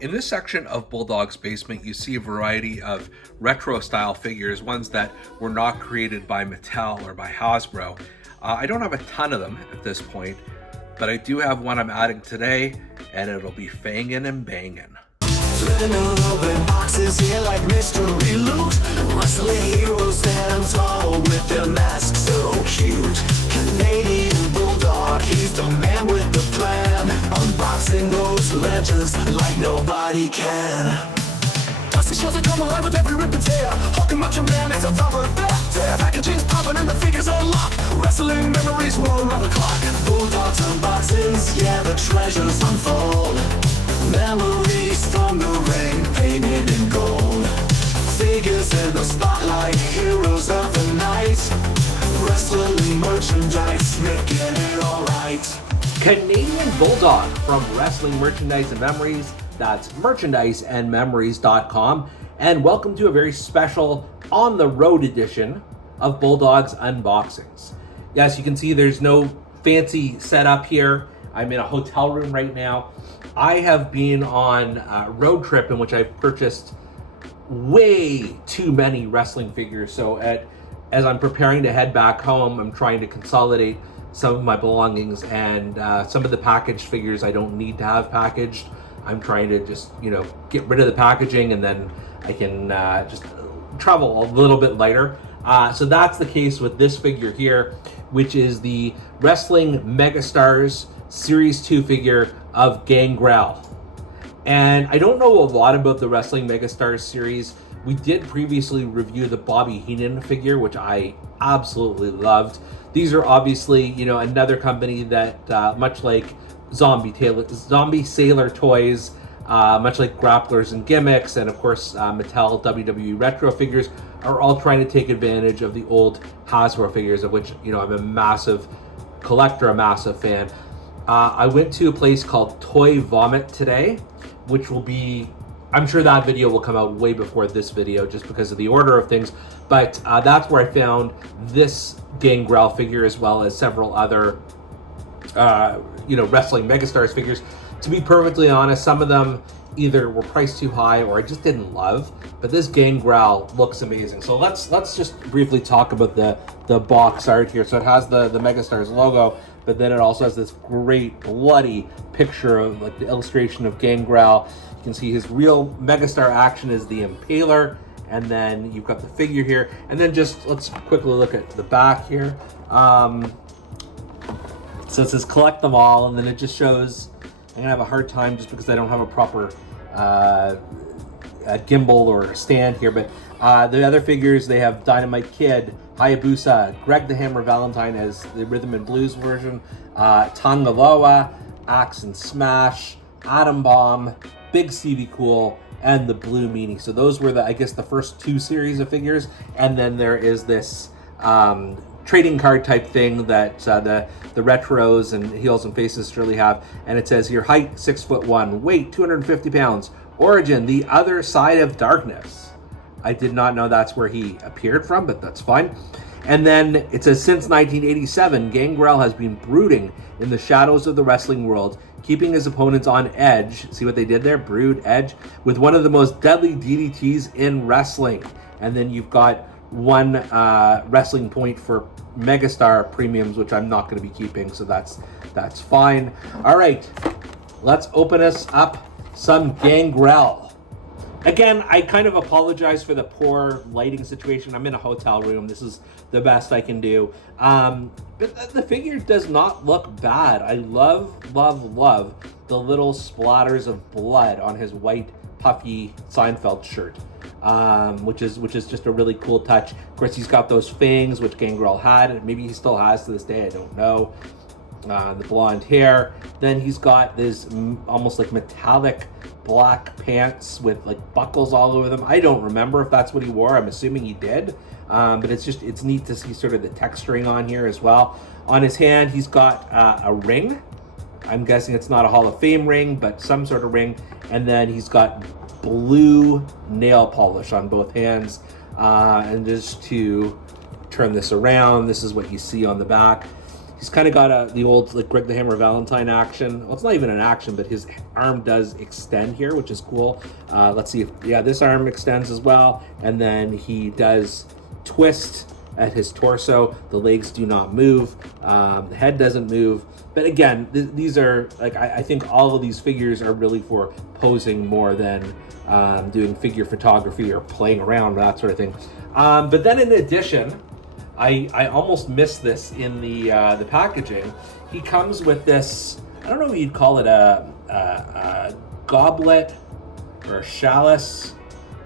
In this section of Bulldog's basement, you see a variety of retro-style figures, ones that were not created by Mattel or by Hasbro. I don't have a ton of them at this point, but I do have one I'm adding today, and it'll be fangin and bangin. Boxes here like mystery loot. Wrestling heroes stand tall with their masks so cute. Canadian Bulldog, he's the man with the plan. Unboxing those legends like nobody can. Dusty shows that come alive with every rip and tear. Hulking Macho Man is a rubber back there. Packaging's popping and the figures unlock. Wrestling memories roll around the clock. Bulldogs unboxings, yeah, the treasures unfold. Memories from the ring, painted in gold. Figures in the spotlight, heroes of the night. Wrestling merchandise, making it alright. Canadian Bulldog from Wrestling Merchandise and Memories. That's merchandiseandmemories.com. And welcome to a very special on the road edition of Bulldog's Unboxings. Yes, you can see there's no fancy setup here. I'm in a hotel room right now. I have been on a road trip in which I've purchased way too many wrestling figures. So as I'm preparing to head back home, I'm trying to consolidate some of my belongings, and some of the packaged figures I don't need to have packaged. I'm trying to just, get rid of the packaging, and then I can just travel a little bit lighter. So that's the case with this figure here, which is the Wrestling Megastars Series 2 figure of Gangrel. And I don't know a lot about the Wrestling Megastars series. We did previously review the Bobby Heenan figure, which I absolutely loved. These are obviously, another company that, much like Zombie Sailor Toys, much like Grapplers and Gimmicks, and of course Mattel WWE Retro figures, are all trying to take advantage of the old Hasbro figures, of which, I'm a massive collector, a massive fan. I went to a place called Toy Vomit today, which will be, I'm sure that video will come out way before this video just because of the order of things, but that's where I found this Gangrel figure, as well as several other Wrestling Megastars figures. To be perfectly honest, some of them either were priced too high or I just didn't love, but this Gangrel looks amazing. So let's just briefly talk about the box art here. So it has the Megastars logo, but then it also has this great bloody picture of like the illustration of Gangrel. You can see his real Megastar action is the Impaler, and then you've got the figure here. And then just let's quickly look at the back here. So it says collect them all, and then it just shows, I'm gonna have a hard time just because I don't have a proper a gimbal or stand here, but the other figures, they have Dynamite Kid, Hayabusa, Greg the Hammer Valentine as the Rhythm and Blues version, Tangaloa, Axe and Smash, Atom Bomb, Big Stevie Cool, and the Blue Meanie. So those were the first two series of figures, and then there is this trading card type thing that the retros and heels and faces surely have, and it says here height 6'1", weight 250 pounds, origin the other side of darkness. I did not know that's where he appeared from, but that's fine. And then it says since 1987, Gangrel has been brooding in the shadows of the wrestling world, keeping his opponents on edge. See what they did there? Brood, edge, with one of the most deadly DDTs in wrestling. And then you've got one wrestling point for Megastar premiums, which I'm not going to be keeping, so that's fine. All right, let's open us up some Gangrel. Again, I kind of apologize for the poor lighting situation. I'm in a hotel room. This is the best I can do. But the figure does not look bad. I love the little splatters of blood on his white puffy Seinfeld shirt. Which is just a really cool touch. Of course, he's got those fangs, which Gangrel had, and maybe he still has to this day, I don't know. The blonde hair. Then he's got this almost like metallic black pants with like buckles all over them. I don't remember if that's what he wore. I'm assuming he did. But it's neat to see sort of the texturing on here as well. On his hand, he's got a ring. I'm guessing it's not a Hall of Fame ring, but some sort of ring. And then he's got blue nail polish on both hands. And just to turn this around, this is what you see on the back. He's kind of got the old like Greg the Hammer Valentine action. Well, it's not even an action, but his arm does extend here, which is cool. Let's see if, yeah, this arm extends as well. And then he does twist at his torso. The legs do not move. The head doesn't move. But again, these are, like, I think all of these figures are really for posing more than doing figure photography or playing around, that sort of thing. But then in addition, I almost missed this in the packaging. He comes with this, I don't know what you'd call it, a goblet or a chalice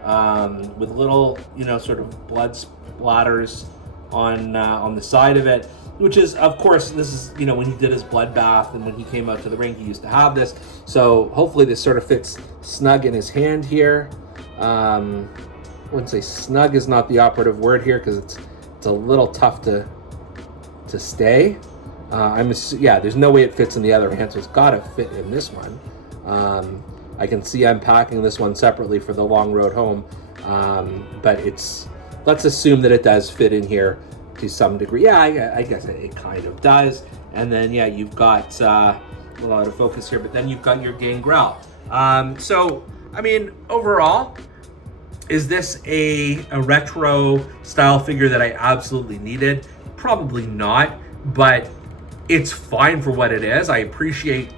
with little, you know, sort of blood splatters on the side of it, which is, of course, this is, you know, when he did his bloodbath and when he came out to the ring, he used to have this. So hopefully this sort of fits snug in his hand here. I wouldn't say snug is not the operative word here because it's a little tough to stay. Yeah, there's no way it fits in the other hand, so it's got to fit in this one. I can see I'm packing this one separately for the long road home, but let's assume that it does fit in here to some degree. Yeah, I guess it kind of does. And then, yeah, you've got a lot of focus here, but then you've got your Gangrel. So, I mean, overall, is this a retro style figure that I absolutely needed? Probably not, but it's fine for what it is. I appreciate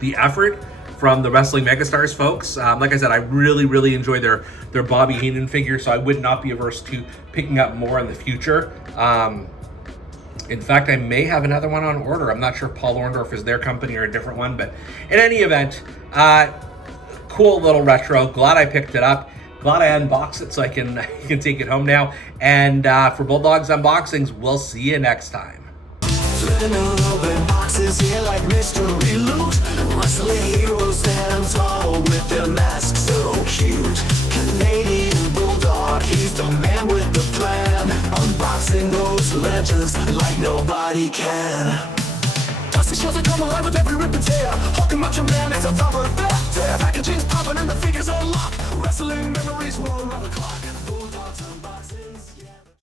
the effort from the Wrestling Megastars folks. Like I said, I really, really enjoy their Bobby Heenan figure, so I would not be averse to picking up more in the future. In fact, I may have another one on order. I'm not sure if Paul Orndorff is their company or a different one, but in any event, cool little retro. Glad I picked it up. Glad I unboxed it so I can take it home now. And for Bulldog's Unboxings, we'll see you next time. Boxes here like mystery loot. Wrestling heroes stand tall with their masks so cute. Canadian Bulldog, he's the man with the plan. Unboxing those legends like nobody can. Dusty shows that come alive with every rip and tear. Hulking Macho Man is a thumper. Packaging